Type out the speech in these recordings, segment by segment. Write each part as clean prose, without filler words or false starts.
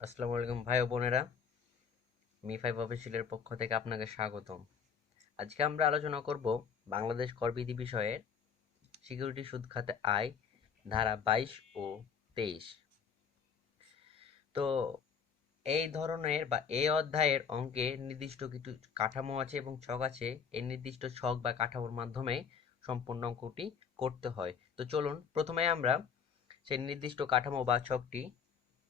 আসসালামু আলাইকুম ভাই ও বোনেরা। মি5 অফিসিয়ালের পক্ষ থেকে আপনাকে স্বাগতম। আজকে আমরা আলোচনা করব বাংলাদেশ করবিধি বিষয়ের সিকিউরিটি সুদ খাতে আয় ধারা 22 ও 23। তো এই ধরনের বা এই অধ্যায়ের অঙ্কে নির্দিষ্ট কিছু কাঠামো আছে এবং ছক আছে। এই নির্দিষ্ট ছক বা কাঠামোর মাধ্যমে সম্পূর্ণ অঙ্কটি করতে হয়। তো চলুন প্রথমে আমরা সেই নির্দিষ্ট কাঠামো বা ছকটি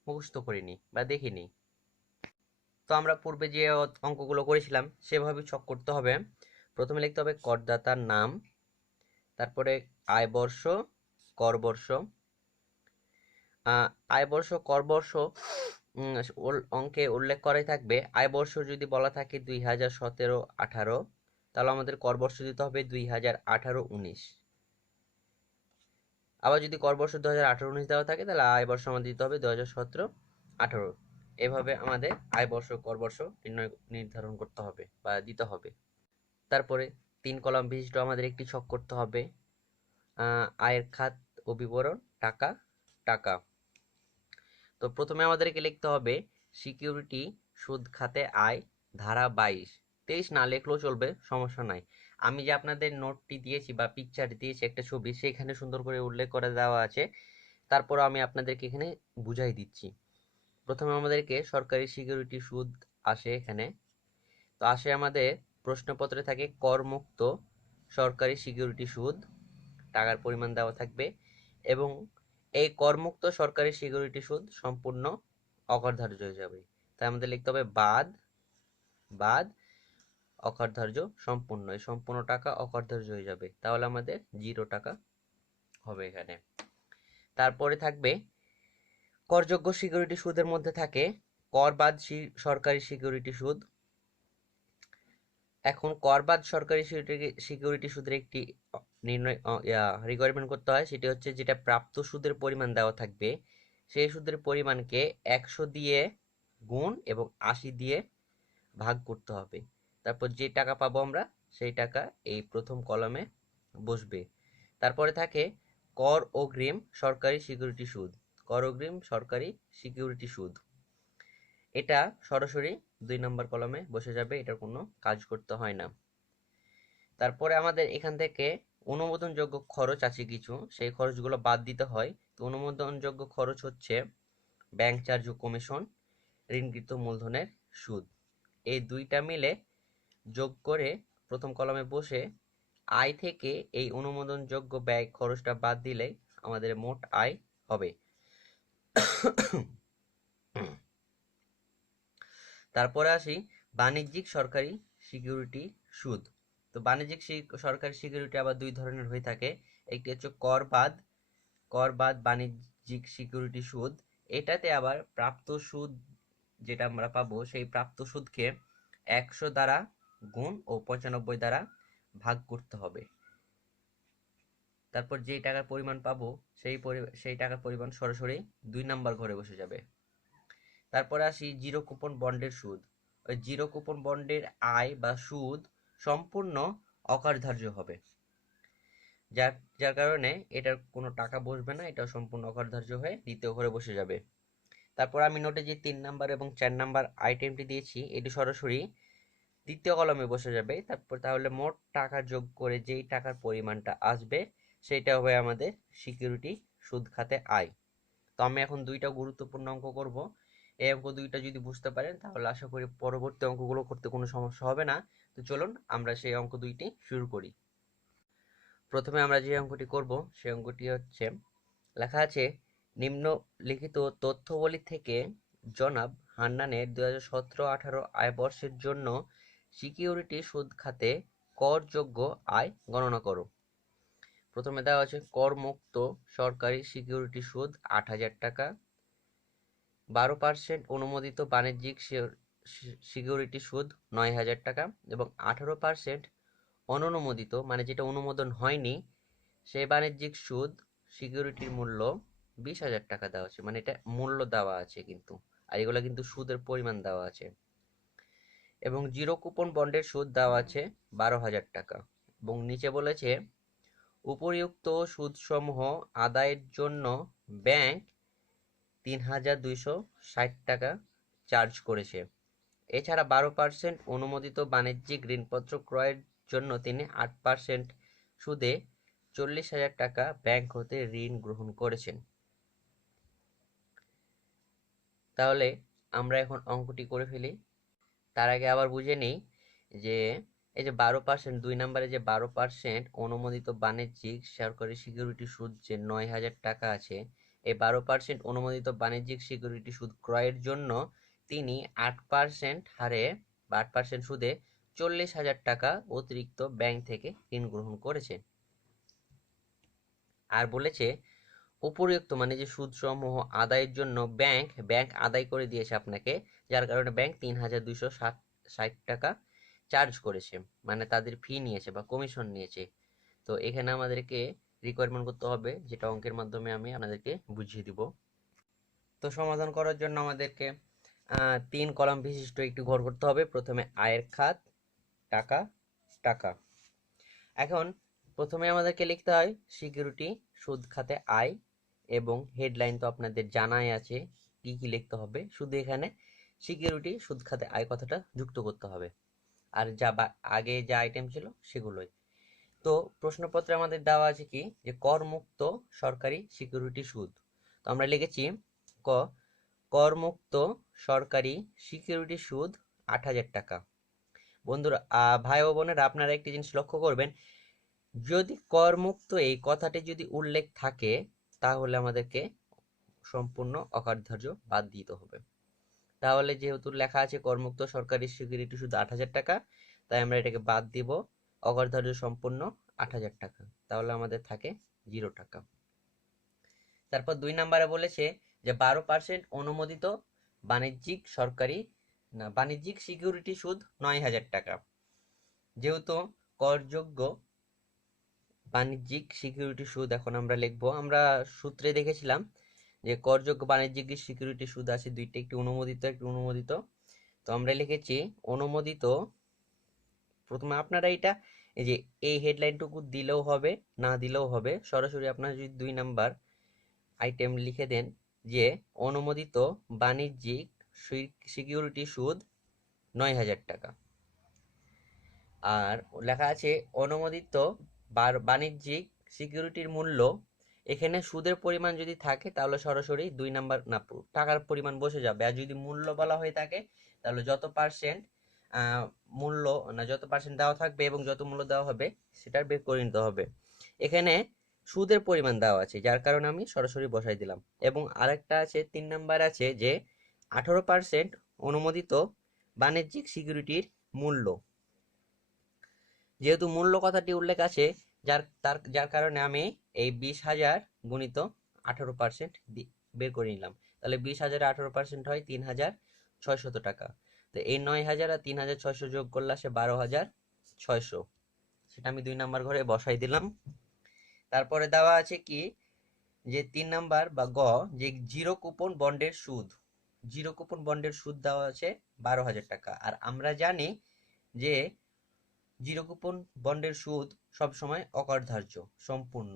মুখস্থ করে নিই বা দেখে নিই। তো আমরা পূর্বে যে অঙ্কগুলো করেছিলাম সেভাবে ছক করতে হবে। প্রথমে লিখতে হবে করদাতার নাম, তারপরে আয় বর্ষ, কর বর্ষ। আয় বর্ষ কর বর্ষ অঙ্কে উল্লেখ করাই থাকবে। আয় বর্ষ যদি বলা থাকে 2017-18, তাহলে আমাদের কর বর্ষ দিতে হবে 2018-19। আবার যদি কর বর্ষ 2018-19 দেওয়া থাকে তাহলে আয় বর্ষ আমাদের দিতে হবে 2017-18। এভাবে আমাদের আয় বর্ষ কর বর্ষ নির্ধারণ করতে হবে বা দিতে হবে। তারপরে 3 কলাম বিশিষ্ট আমাদের একটি ছক করতে হবে। আয়ের খাত ও বিবরণ, টাকা টাকা। তো প্রথমে আমাদেরকে লিখতে হবে সিকিউরিটি সুদ খাতে আয় ধারা 22। 23 না লিখলেও চলবে, সমস্যা নাই। আমি যে আপনাদের নোটটি দিয়েছি বা পিকচার দিয়েছি একটা ছবি, সেখানে সুন্দর করে উল্লেখ করে দেওয়া আছে। তারপর আমি আপনাদেরকে এখানে বুঝাই দিচ্ছি। প্রথমে আমাদেরকে সরকারি সিকিউরিটি সুদ আসে এখানে। তো আসে আমাদের প্রশ্নপত্রে থাকে করমুক্ত সরকারি সিকিউরিটি সুদ, টাকার পরিমাণ দেওয়া থাকবে। এবং এই করমুক্ত সরকারি সিকিউরিটি সুদ সম্পূর্ণ অকরধার্য হয়ে যাবে। তাই আমাদের লিখতে হবে বাদ বাদ অকরধার্য সম্পূর্ণ। এই সম্পূর্ণ টাকা অকরধার্য হয়ে যাবে, তাহলে আমাদের 0 টাকা হবে এখানে। তারপরে থাকবে করযোগ্য সিকিউরিটি সুদের মধ্যে থাকে কর বাদ সরকারি সিকিউরিটি সুদ। এখন কর বাদ সরকারি সিকিউরিটি সুদের একটি নির্ণয় রিকোয়ারমেন্ট করতে হয়। সেটি হচ্ছে যেটা প্রাপ্ত সুদের পরিমাণ দেওয়া থাকবে, সেই সুদের পরিমাণকে 100 দিয়ে গুণ এবং 80 দিয়ে ভাগ করতে হবে। তারপর যে টাকা পাবো আমরা, সেই টাকা এই প্রথম কলামে বসবে। তারপরে থাকে কর অগ্রিম সরকারি সিকিউরিটি সুদ। কর অগ্রিম সরকারি সিকিউরিটি সুদ, এটা সরাসরি 2 নম্বর কলামে বসে যাবে, এটার কোনো কাজ করতে হয় না। তারপরে আমাদের এখান থেকে অনুমোদনযোগ্য খরচ আছে কিছু, সেই খরচগুলো বাদ দিতে হয়। তো অনুমোদনযোগ্য খরচ হচ্ছে ব্যাংক চার্জ ও কমিশন, ঋণকৃত মূলধনের সুদ। এই দুইটা মিলে যোগ করে প্রথম কলামে বসে আয় থেকে এই অনুমোদনযোগ্য ব্যয় খরচটা বাদ দিলেই আমাদের মোট আয় হবে। তারপরে আসি বাণিজ্যিক সরকারি সিকিউরিটি সুদ। তো বাণিজ্যিক সরকারি সিকিউরিটি আবার দুই ধরনের হয়ে থাকে। একটি হচ্ছে কর বাদ বাণিজ্যিক সিকিউরিটি সুদ। এটাতে আবার প্রাপ্ত সুদ যেটা আমরা পাবো, সেই প্রাপ্ত সুদকে 100 দ্বারা গুণ ও 95 দ্বারা ভাগ করতে হবে। তারপর যেই টাকার পরিমাণ পাবো, সেই টাকার পরিমাণ সরাসরি 2 নাম্বার ঘরে বসে যাবে। তারপরে আসি জিরো কুপন বন্ডের সুদ। ওই জিরো কুপন বন্ডের আয় বা সুদ সম্পূর্ণ অকার্যধার্য হবে, যার যার কারণে এটার কোনো টাকা বসবে না, এটা সম্পূর্ণ অকার্যধার্য হয়ে দ্বিতীয় ঘরে বসে যাবে। তারপর আমি নোটে যে 3 নাম্বার এবং 4 নাম্বার আইটেমটি দিয়েছি, এটি সরাসরি দ্বিতীয় কলমে বসে যাবে। তারপর তাহলে মোট টাকা যোগ করে যেই টাকার পরিমাণটা আসবে, সেটা হবে আমাদের সিকিউরিটি সুদ খাতে আয়। তো আমি এখন দুইটা গুরুত্বপূর্ণ অঙ্ক করব। এই অঙ্ক দুইটা যদি বুঝতে পারেন তাহলে আশা করি পরবর্তী অঙ্কগুলো করতে কোনো সমস্যা হবে না। তো চলুন আমরা সেই অঙ্ক দুইটি শুরু করি। প্রথমে আমরা যে অঙ্কটি করব সেই অঙ্কটি হচ্ছে, লেখা আছে নিম্নলিখিত তথ্যাবলী থেকে জনাব হান্নানের 2017-18 আয়বর্ষের জন্য সিকিউরিটি সুদ খাতে করযোগ্য আয় গণনা করো। প্রথমে দেওয়া আছে করমুক্ত সরকারি সিকিউরিটি সুদ 8,000 টাকা, 12% অনুমোদিত বাণিজ্যিক সিকিউরিটি সুদ 9,000 টাকা এবং 18% অননুমোদিত মানে যেটা অনুমোদন হয়নি সেই বাণিজ্যিক সুদ সিকিউরিটির মূল্য 20,000 টাকা দেওয়া আছে। মানে এটা মূল্য দেওয়া আছে কিন্তু, আর এগুলো কিন্তু সুদের পরিমাণ দেওয়া আছে। এবং জিরো কুপন বন্ডের সুদ দেওয়া আছে 12,000 টাকা। এবং নিচে বলেছে উপরিউক্ত সুদসমূহ আদায়ের জন্য ব্যাংক ৩,২৬০ টাকা চার্জ করেছে। এছাড়া 12% অনুমোদিত বাণিজ্যিক ঋণপত্র ক্রয়ের জন্য তিনি 8% সুদে 40,000 টাকা ব্যাংক হতে ঋণ গ্রহণ করেছেন। তাহলে আমরা এখন অঙ্কটি করে ফেলি। তার আগে আবার বুঝে নিই যে এই যে 12%, 2 নম্বরে যে 12% অনুমোদিত বাণিজ্যিক সরকারি সিকিউরিটি সুদ যে 9,000 টাকা আছে, এই 12% অনুমোদিত বাণিজ্যিক সিকিউরিটি সুদ ক্রয়ের জন্য তিনি 8% হারে বা 8% সুদে 40,000 টাকা অতিরিক্ত ব্যাংক থেকে ঋণ গ্রহণ করেছেন। আর বলেছে উপরিউক্ত মানে যে সুদসমূহ আদায়ের জন্য ব্যাংক আদায় করে দিয়েছে আপনাকে, যার কারণে ব্যাংক 3,260 টাকা চার্জ করেছে, মানে তাদের ফি নিয়েছে বা কমিশন নিয়েছে। তো এখানে আমাদেরকে রিকোয়ারমেন্ট করতে হবে, যেটা অঙ্কের মাধ্যমে আমি আপনাদেরকে বুঝিয়ে দিব। তো সমাধান করার জন্য আমাদেরকে 3 কলাম বিশিষ্ট একটি ঘর করতে হবে। প্রথমে আয়ের খাত, টাকা, টাকা। এখন প্রথমে আমাদেরকে লিখতে হয় সিকিউরিটি সুদ খাতে আয়, এবং হেডলাইন তো আপনাদের জানাই আছে কি কি লিখতে হবে, শুধু এখানে সিকিউরিটি সুদ খাতে আয় কথাটা যুক্ত করতে হবে, আর যা আগে যা আইটেম ছিল সেগুলোই। তো প্রশ্নপত্রে আমাদের দেওয়া আছে কি যে করমুক্ত সরকারি সিকিউরিটি সুদ। তো আমরা লিখেছি ক করমুক্ত সরকারি সিকিউরিটি সুদ 8,000 টাকা। বন্ধুরা, ভাই ও বোনেরা, আপনারা একটি জিনিস লক্ষ্য করবেন, যদি করমুক্ত এই কথাটি যদি উল্লেখ থাকে তাহলে আমাদেরকে সম্পূর্ণ অকার্যধার্য বাদ দিতে হবে। তাহলে যেহেতু লেখা আছে করমুক্ত সরকারি সিকিউরিটি সুদ 8,000 টাকা, তাই আমরা এটাকে বাদ দিব, অকার্যধার্য সম্পূর্ণ 8,000 টাকা, তাহলে আমাদের থাকে 0 টাকা। তারপর 2 নম্বরে বলেছে যে 12% অনুমোদিত বাণিজ্যিক সিকিউরিটি সুদ 9,000 টাকা। যেহেতু করযোগ্য বাণিজ্যিক সিকিউরিটি সুদ এখন আমরা লিখবো, আমরা সূত্রে দেখেছিলাম যে করযোগ্য বাণিজ্যিক সিকিউরিটি সুদ আছে দুইটা, একটি অনুমোদিত একটি অনুমোদিত। তো আমরা লিখেছি অনুমোদিত। প্রথমে আপনারা এটা এই যে এই হেডলাইনটুকু দিলেও হবে, না দিলেও হবে, সরাসরি আপনারা যদি 2 নাম্বার আইটেম লিখে দেন যে অনুমোদিত বাণিজ্যিক সিকিউরিটি সুদ 9,000 টাকা, আর লেখা আছে অনুমোদিত বাণিজ্যিক সিকিউরিটির মূল্য। এখানে সুদের পরিমাণ যদি থাকে তাহলে সরাসরি 2 নাম্বার না টাকার পরিমাণ বসে যাবে, আর যদি মূল্য বলা হয়ে থাকে তাহলে যত পার্সেন্ট মূল্য না যত পার্সেন্ট দেওয়া থাকবে এবং যত মূল্য দেওয়া হবে সেটার বের করে নিতে হবে। এখানে সুদের পরিমাণ দেওয়া আছে, যার কারণে আমি সরাসরি বসাই দিলাম। এবং আরেকটা আছে 3 নাম্বার আছে যে 18% অনুমোদিত বাণিজ্যিক সিকিউরিটির মূল্য। যেহেতু মূল্য কথাটি উল্লেখ আছে, যার কারণে আমি এই 20,000 গুণিত 18% বের করে নিলাম। তাহলে 20,000 18% হয় 3,600 টাকা। তো এই 9,000 আর 3,600 যোগ করলে আসে 12,600, সেটা আমি 2 নাম্বার ঘরে বসাই দিলাম। তারপরে দেওয়া আছে কি যে 3 নাম্বার বা গ যে জিরো কুপন বন্ডের সুদ দেওয়া আছে 12,000 টাকা। আর আমরা জানি যে জিরো কুপন বন্ডের সুদ সবসময় অকার্যধার্য সম্পূর্ণ,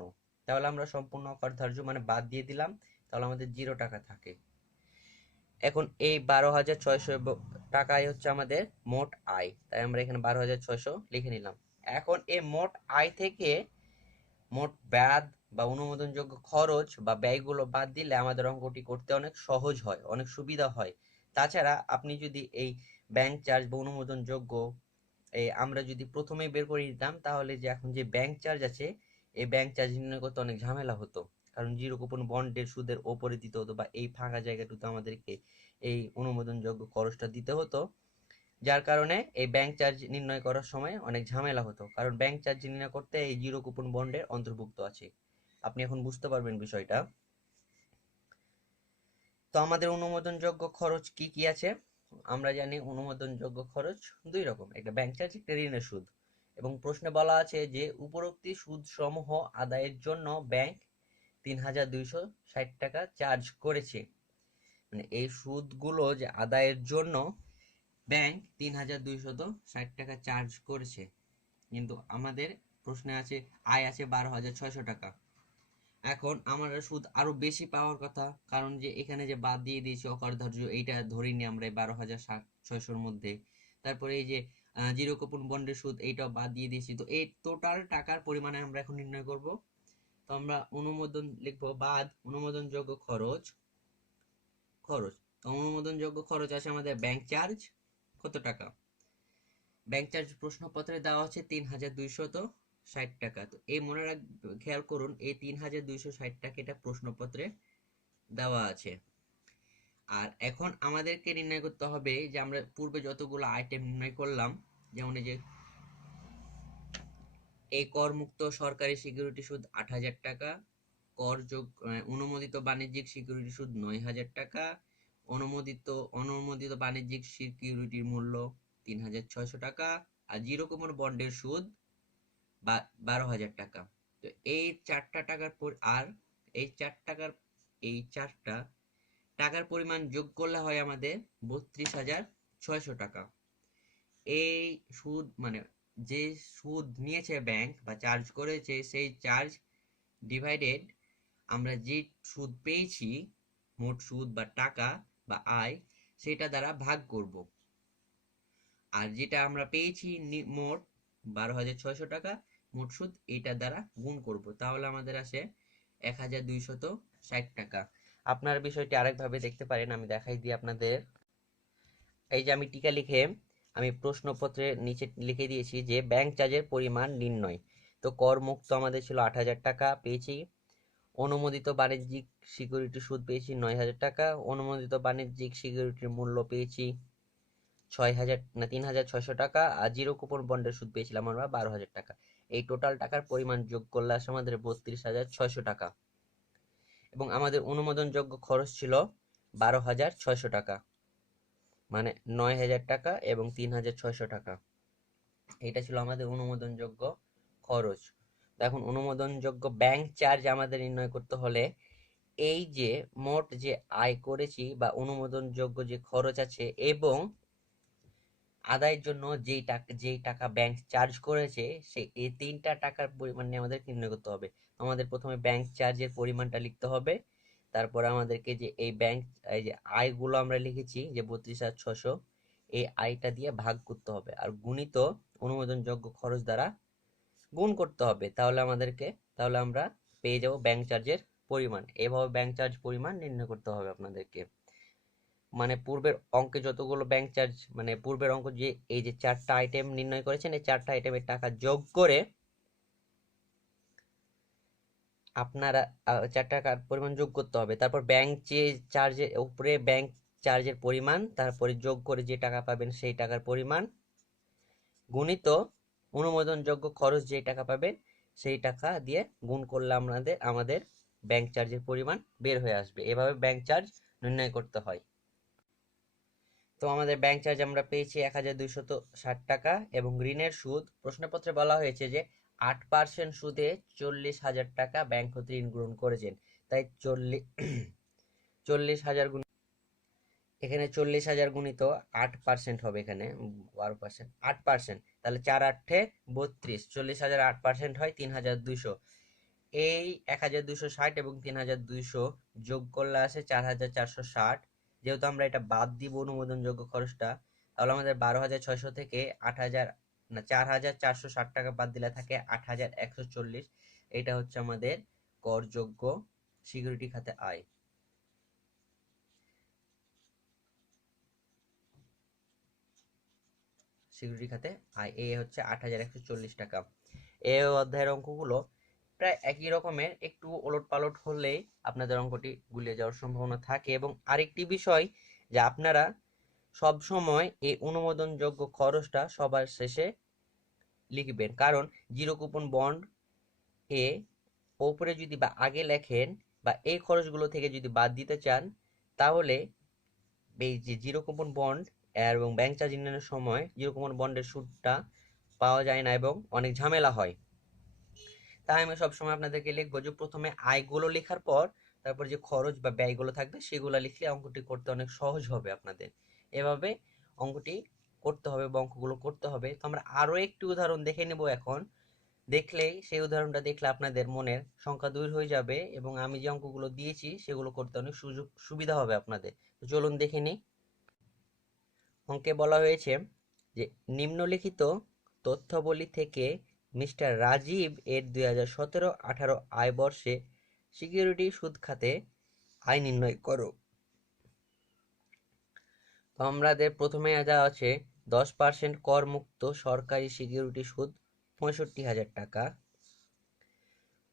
তাহলে আমরা সম্পূর্ণ অকার্যধার্য মানে বাদ দিয়ে দিলাম, তাহলে আমাদের 0 টাকা থাকে। এখন এই 12,600 টাকাই হচ্ছে আমাদের মোট আয়, তাই আমরা এখানে 12,600 লিখে নিলাম। এখন এই মোট আয় থেকে মোট ব্যয় বা অনুমোদনযোগ্য খরচ বা ব্যয়গুলো বাদ দিলে আমাদের অঙ্কটি করতে অনেক সহজ হয়, অনেক সুবিধা হয়। তাছাড়া আপনি যদি এই ব্যাংক চার্জ বা অনুমোদনযোগ্য আমরা যদি প্রথমেই বের করে দিতাম, তাহলে যে এখন যে ব্যাংক চার্জ আছে এই ব্যাংক চার্জ নির্ণয় করতে অনেক ঝামেলা হতো, কারণ জিরো কুপন বন্ডের সুদের ওপরে দিতে হতো বা এই ফাঁকা জায়গাটুকু আমাদেরকে এই অনুমোদনযোগ্য খরচটা দিতে হতো, যার কারণে এই ব্যাংক চার্জ নির্ণয় করার সময় অনেক ঝামেলা হতো, কারণ ব্যাংক চার্জ নির্ণয় করতে এই জিরো কুপন বন্ডের অন্তর্ভুক্ত আছে। আপনি এখন বুঝতে পারবেন বিষয়টা। তো আমাদের অনুমোদনযোগ্য খরচ কি কি আছে? আমরা জানি অনুমোদনযোগ্য খরচ 2 রকম, একটা ব্যাংক চার্জ, একটা ঋণের সুদ। এবং প্রশ্নে বলা আছে যে উপরোক্ত সুদ সমূহ আদায়ের জন্য ব্যাংক 3,260 টাকা চার্জ করেছে। মানে এই সুদগুলো যে আদায়ের জন্য ব্যাংক 3,260 টাকা চার্জ করেছে, কিন্তু আমাদের প্রশ্নে আছে আয় আছে 12,600 টাকা। এখন আমরা সুদ আরো বেশি পাওয়ার কথা, কারণ যে এখানে যে বাদ দিয়ে দিয়েছি অকার্যধার্য, এইটা ধরিনি আমরা 12,600-র মধ্যে। তারপরে এই যে জিরো কুপন বন্ডের সুদ, এইটাও বাদ দিয়ে দিয়েছি। তো এই টোটাল টাকার পরিমাণে আমরা এখন নির্ণয় করব। তো আমরা অনুমোদন লিখবো বাদ অনুমোদনযোগ্য খরচ। তো অনুমোদনযোগ্য খরচ আছে আমাদের ব্যাংক চার্জ কত টাকা? ব্যাংক চার্জ প্রশ্নপত্রে দেওয়া হচ্ছে 3,260 টাকা। তো এই মনে খেয়াল করুন, এই 3,260 টাকা এটা প্রশ্নপত্রে দেওয়া আছে। আর এখন আমাদেরকে নির্ণয় করতে হবে যে আমরা পূর্বে যতগুলো আইটেম নির্ণয় করলাম, যেমন এই যে এই করমুক্ত সরকারি সিকিউরিটি সুদ 8,000 টাকা, অনুমোদিত বাণিজ্যিক সিকিউরিটি সুদ 9,000 টাকা, অনুমোদিত বাণিজ্যিক সিকিউরিটির মূল্য 3,600 টাকা, আর জিরো কুপন বন্ডের সুদ 12,000 টাকা। তো এই চারটা টাকার পর আর এই চারটা টাকার পরিমাণ যোগ করলে হয় আমাদের 32,600 টাকা। এই সুদ মানে যে সুদ নিয়েছে ব্যাংক বা চার্জ করেছে, সেই চার্জ ডিভাইডেড আমরা যে সুদ পেয়েছি, মোট সুদ বা টাকা বা আয়, সেটা দ্বারা ভাগ করব। আর যেটা আমরা পেয়েছি মোট 12,600 টাকা মোট সুদ, এটা দ্বারা গুণ করব, তাহলে আমাদের আসে 1,260 টাকা। আপনার বিষয়টি আরেকভাবে দেখতে পারেন, আমি দেখাই দিই আপনাদের। এই যে আমি টিকা লিখে আমি প্রশ্নপত্রের নিচে লিখে দিয়েছি যে ব্যাংক চার্জের পরিমাণ নির্ণয়। তো কর মুক্ত আমাদের ছিল 8,000 টাকা পেয়েছি, অনুমোদিত বাণিজ্যিক সিকিউরিটি সুদ পেয়েছি 9,000 টাকা, অনুমোদিত বাণিজ্যিক সিকিউরিটির মূল্য পেয়েছি 3,600 টাকা, আর জিরো কুপন বন্ডের সুদ পেয়েছিলাম আমরা 12,000 টাকা। এই টোটাল টাকার পরিমাণ যোগ করলে আসে আমাদের 32,600 টাকা। এবং আমাদের অনুমোদনযোগ্য খরচ ছিল 12,600 টাকা, মানে 9,000 টাকা এবং 3,600 টাকা। এটা ছিল আমাদের অনুমোদনযোগ্য খরচ। এখন অনুমোদনযোগ্য ব্যাংক চার্জ আমাদের নির্ণয় করতে হলে এই যে মোট যে আয় করেছি বা অনুমোদনযোগ্য যে খরচ আছে এবং আদায়ের জন্য যেই টাকা ব্যাংক চার্জ করেছে, এই তিনটা টাকার পরিমাণ নিয়ে আমাদের নির্ণয় করতে হবে। আমাদের প্রথমে ব্যাংক চার্জের পরিমাণটা লিখতে হবে, তারপরে আমাদেরকে যে এই যে আয়গুলো আমরা লিখেছি যে 32,600, এই আয়টা দিয়ে ভাগ করতে হবে আর গুণিত অনুমোদনযোগ্য খরচ দ্বারা গুণ করতে হবে। তাহলে আমরা পেয়ে যাব ব্যাংক চার্জের পরিমাণ। এভাবে ব্যাংক চার্জ পরিমাণ নির্ণয় করতে হবে আপনাদেরকে। মানে পূর্বের অঙ্কে যতগুলো ব্যাংক চার্জ, মানে পূর্বের অঙ্ক যে এই যে চারটা আইটেম নির্ণয় করেছেন, এই চারটা আইটেমের টাকা যোগ করে আপনারা 4 টাকার পরিমাণ যোগ করতে হবে। তারপর ব্যাংক যে চার্জের উপরে ব্যাংক চার্জের পরিমাণ, তারপরে যোগ করে যে টাকা পাবেন সেই টাকার পরিমাণ, গুণিত অনুমোদনযোগ্য খরচ যে টাকা পাবেন সেই টাকা দিয়ে গুণ করলে আমাদের ব্যাংক চার্জের পরিমাণ বের হয়ে আসবে। এভাবে ব্যাংক চার্জ নির্ণয় করতে হয়। তো আমাদের ব্যাংক চার্জ আমরা পেয়েছি 1,260 টাকা, এবং ঋণের সুদ প্রশ্নপত্রে বলা হয়েছে যে 8% সুদে 40,000 টাকা ব্যাংক হতে ঋণ গ্রহণ করেছেন। তাই 40,000 এখানে 40,000 গুণিত 8% হবে, এখানে 12%, 8%, তাহলে 4 8 32, 40,000 8% হয় 3,200। এই 1,260 এবং 3,200 যোগ করলে আসে 4,460। যেহেতু আমরা এটা বাদ দিব অনুমোদনযোগ্য খরচটা, তাহলে আমাদের 12,600 থেকে 4,460 টাকা বাদ দিলে থাকে 8,140। এটা হচ্ছে আমাদের করযোগ্য সিকিউরিটি খাতে আয়। সিকিউরিটি খাতে আয় এ হচ্ছে 8,140 টাকা। এই অধ্যায়ের অঙ্কগুলো প্রায় একই রকমের, একটু ওলট পালট হলেই আপনাদের অঙ্কটি গুলিয়ে যাওয়ার সম্ভাবনা থাকে। এবং আরেকটি বিষয় যে আপনারা সব সময় এই অনুমোদনযোগ্য খরচটা সবার শেষে লিখবেন, কারণ জিরো কুপন বন্ড এ ওপরে যদি বা আগে লেখেন বা এই খরচগুলো থেকে যদি বাদ দিতে চান, তাহলে এই যে জিরো কুপন বন্ড এবং ব্যাংক চার্জ নির্ণয়ের সময় জিরো কুপন বন্ডের সুদটা পাওয়া যায় না এবং অনেক ঝামেলা হয়। তাই আমি সবসময় আপনাদেরকে লিখবো যে প্রথমে আয়গুলো লেখার পর তারপর যে খরচ বা ব্যয়গুলো থাকবে সেগুলো লিখলে অঙ্কটি করতে অনেক সহজ হবে আপনাদের। এভাবে অঙ্কটি করতে হবে বা অঙ্কগুলো করতে হবে। তো আমরা আরো একটি উদাহরণ দেখে নেব এখন। দেখলেই সেই উদাহরণটা দেখলে আপনাদের মনের শঙ্কা দূর হয়ে যাবে এবং আমি যে অঙ্কগুলো দিয়েছি সেগুলো করতে অনেক সুবিধা হবে আপনাদের। তো চলুন দেখে নিই। অঙ্কে বলা হয়েছে যে নিম্নলিখিত তথ্যাবলী থেকে মিস্টার রাজীব এর 2017-18 আয় বর্ষে সিকিউরিটি সুদ খাতে আয় নির্ণয় করো। তো আমাদের প্রথমে দেওয়া আছে 10% করমুক্ত সরকারি সিকিউরিটি সুদ 65,000 টাকা,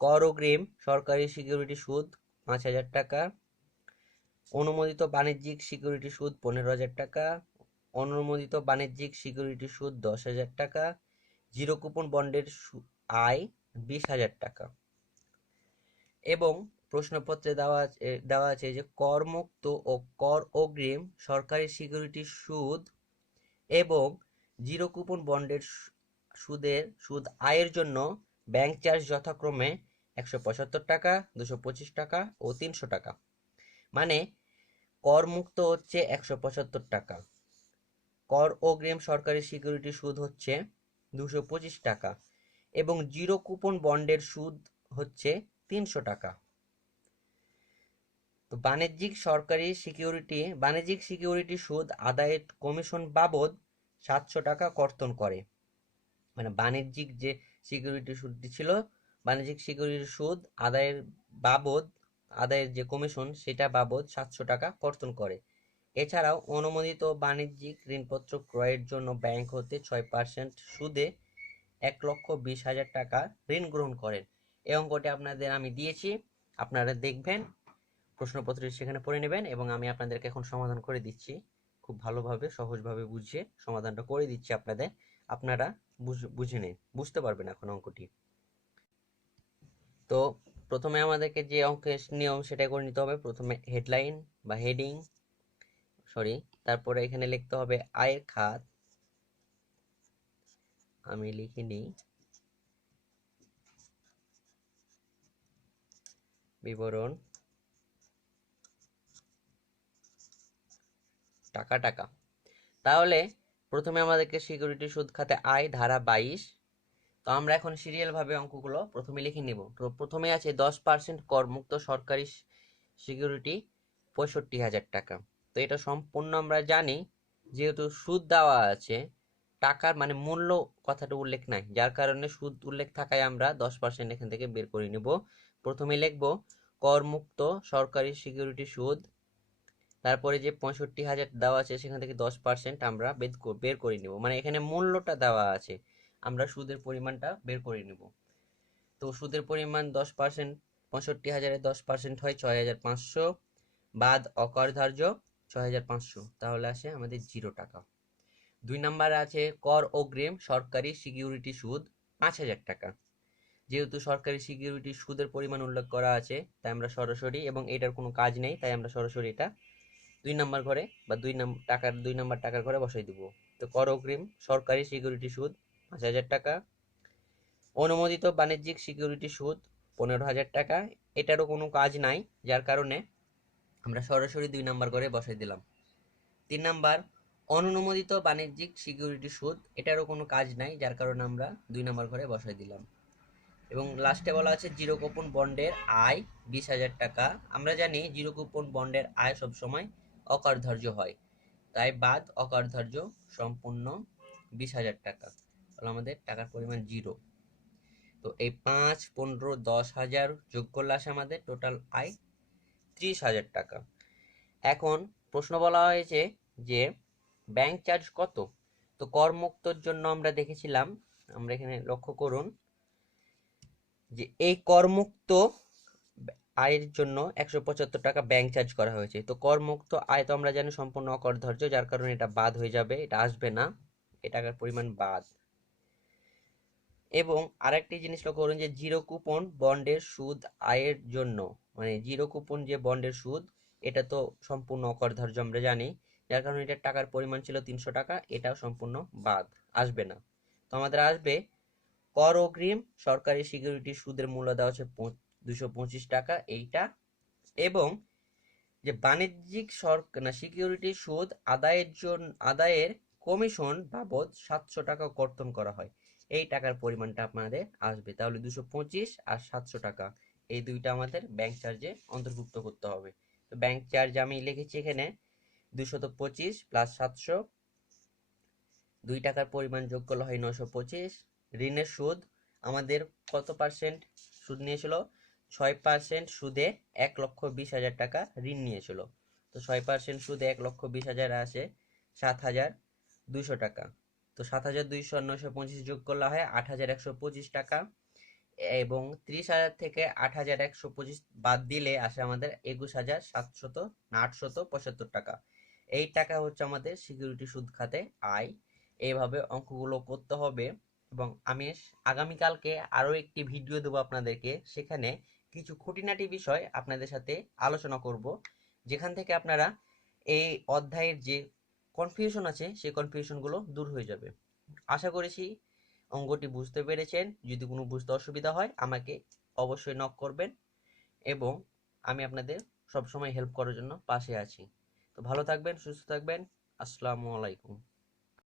কর অগ্রিম সরকারি সিকিউরিটি সুদ 5,000 টাকা, অনুমোদিত বাণিজ্যিক সিকিউরিটি সুদ 15,000 টাকা, অনুমোদিত বাণিজ্যিক সিকিউরিটি সুদ 10,000 টাকা, জিরো কুপন বন্ডের আয় 20,000 টাকা। এবং প্রশ্নপত্রে দেওয়া আছে যে করমুক্ত ও কর অগ্রিম সরকারি সিকিউরিটি সুদ এবং জিরো কুপন বন্ডের সুদ আয়ের জন্য ব্যাংক চার্জ যথাক্রমে 175 টাকা, 225 টাকা ও 300 টাকা। মানে করমুক্ত হচ্ছে 175 টাকা, কর অগ্রিম সরকারি সিকিউরিটি সুদ হচ্ছে 225 টাকা এবং জিরো কুপন বন্ডের সুদ হচ্ছে 300 টাকা। তো বাণিজ্যিক সিকিউরিটি সুদ আদায়ের কমিশন বাবদ 700 টাকা কর্তন করে। মানে বাণিজ্যিক যে সিকিউরিটি সুদটি ছিল, বাণিজ্যিক সিকিউরিটি সুদ আদায়ের যে কমিশন সেটা বাবদ 700 টাকা কর্তন করে। এছাড়াও অনুমোদিত বাণিজ্যিক ঋণপত্র ক্রয়ের জন্য ব্যাংক হতে 6% সুদে 1,20,000 টাকা ঋণ গ্রহণ করেন। এই অঙ্কটি আপনাদের আমি দিয়েছি, আপনারা দেখবেন, প্রশ্নপত্রটি সেখানে পড়ে নেবেন এবং আমি আপনাদেরকে এখন সমাধান করে দিচ্ছি। খুব ভালোভাবে সহজভাবে বুঝিয়ে সমাধানটা করে দিচ্ছি আপনাদের, আপনারা বুঝে নিন, বুঝতে পারবেন এখন অঙ্কটি। তো প্রথমে আমাদেরকে যে অঙ্কের নিয়ম সেটাই করে নিতে হবে। প্রথমে হেডলাইন বা হেডিং, তারপরে এখানে লিখতে হবে আয়ের খাত, আমি লিখে নিই বিবরণ টাকা। তাহলে প্রথমে আমাদেরকে সিকিউরিটি সুদ খাতে আয় ধারা 22। তো আমরা এখন সিরিয়াল ভাবে অঙ্কগুলো প্রথমে লিখে নিব। তো প্রথমে আছে 10% করমুক্ত সরকারি সিকিউরিটি 65,000 টাকা। তো এটা সম্পূর্ণ আমরা জানি, যেহেতু সুদ দেওয়া আছে, টাকার মানে মূল্য কথাটা উল্লেখ নাই, যার কারণে সুদ উল্লেখ থাকায় আমরা 10% এখান থেকে বের করে নিব। প্রথমে লিখব করমুক্ত সরকারি সিকিউরিটি সুদ, তারপরে যে 65,000 দেওয়া আছে সেখান থেকে 10% আমরা বের করে নিব। মানে এখানে মূল্যটা দেওয়া আছে, আমরা সুদের পরিমাণটা বের করে নিব। তো সুদের পরিমাণ 10%, 65,000-এর 10% হয় 6,500, বাদ অকরধার্য 6,500, তাহলে আসে আমাদের 0 টাকা। 2 নাম্বার আছে কর অগ্রিম সরকারি সিকিউরিটি সুদ 5,000 টাকা। যেহেতু সরকারি সিকিউরিটি সুদের পরিমাণ উল্লেখ করা আছে, তাই আমরা সরাসরি, এবং এটার কোনো কাজ নেই, তাই আমরা সরাসরি এটা 2 নাম্বার ঘরে বা 2 নাম্বার টাকার ঘরে বসাই দিব। তো কর অগ্রিম সরকারি সিকিউরিটি সুদ 5,000 টাকা, অনুমোদিত বাণিজ্যিক সিকিউরিটি সুদ 15,000 টাকা। এটারও কোনো কাজ নাই, যার কারণে আমরা সরাসরি 2 নাম্বার ঘরে বসাই দিলাম। 3 নাম্বার অনুমোদিত বাণিজ্যিক সিকিউরিটি সুদ, এটারও কোনো কাজ নাই, যার কারণে আমরা 2 নাম্বার ঘরে বসাই দিলাম। এবং লাস্টে বলা আছে জিরো কুপন বন্ডের আয় 20,000 টাকা। আমরা জানি জিরো কুপন বন্ডের আয় সবসময় অকার্যধার্য হয়, তাই বাদ অকার্যধার্য সম্পূর্ণ 20,000 টাকা, তাহলে আমাদের টাকার পরিমাণ 0। তো এই 5, 15, 10,000 যোগ করলে আসে আমাদের টোটাল আয় 30,000 টাকা। এখন প্রশ্ন বলা হয়েছে যে ব্যাংক চার্জ কত। তো করমুক্তর জন্য আমরা দেখেছিলাম, আমরা এখানে লক্ষ্য করুন যে এই করমুক্ত আয়ের জন্য 175 টাকা ব্যাংক চার্জ করা হয়েছে। তো করমুক্ত আয় তো আমরা জানি সম্পূর্ণ অকরধার্য, যার কারণে এটা বাদ হয়ে যাবে, এটা আসবে না, এই টাকার পরিমাণ বাদ। এবং আরেকটি জিনিস লক্ষ্য করুন যে জিরো কুপন বন্ডের সুদ আয়ের জন্য, মানে জিরো কুপন যে বন্ডের সুদ, এটা তো সম্পূর্ণ অকরধার্য আমরা জানি, যার কারণে এটার টাকার পরিমাণ ছিল 300 টাকা, এটাও সম্পূর্ণ বাদ, আসবে না। তো আমাদের আসবে কর অগ্রিম সরকারি সিকিউরিটি সুদের মূল্য দেওয়া হচ্ছে 225 টাকা, এইটা, এবং যে বাণিজ্যিক সিকিউরিটি সুদ আদায়ের কমিশন বাবদ 700 টাকা কর্তন করা হয়। এই টাকার পরিমাণটা আপনাদের আসবে। তাহলে 225 আর 700 টাকা, এই দুইটা আমাদের ব্যাংক চার্জে অন্তর্ভুক্ত করতে হবে। তো ব্যাংক চার্জ আমি লিখেছি এখানে 225 প্লাস 700, 2 টাকার পরিমাণ যোগ করলে হয় 925। ঋণের সুদ আমাদের কত পার্সেন্ট সুদ নিয়েছিল? 6% সুদে 1,20,000 টাকা ঋণ নিয়েছিল। তো 6% সুদে 1,20,000 আসে 7,200 টাকা। তো 7,200 আর 925 যোগ করলে হয় 8,125 টাকা, এবং 30,000 থেকে 8,125 বাদ দিলে আসে আমাদের 21,700 না 875 টাকা। এই টাকা হচ্ছে আমাদের সিকিউরিটি সুদ খাতে আয়। এইভাবে অঙ্কগুলো করতে হবে। এবং আমি আগামীকালকে আরও একটি ভিডিও দেবো আপনাদেরকে, সেখানে কিছু খুঁটিনাটি বিষয় আপনাদের সাথে আলোচনা করব, যেখান থেকে আপনারা এই অধ্যায়ের যে কনফিউশন আছে সেই কনফিউশনগুলো দূর হয়ে যাবে। আশা করেছি অঙ্কটি বুঝতে পেরেছেন। যদি কোনো বুঝতে অসুবিধা হয় আমাকে অবশ্যই নক করবেন, এবং আমি আপনাদের সবসময় হেল্প করার জন্য পাশে আছি। তো ভালো থাকবেন, সুস্থ থাকবেন। আসসালামু আলাইকুম।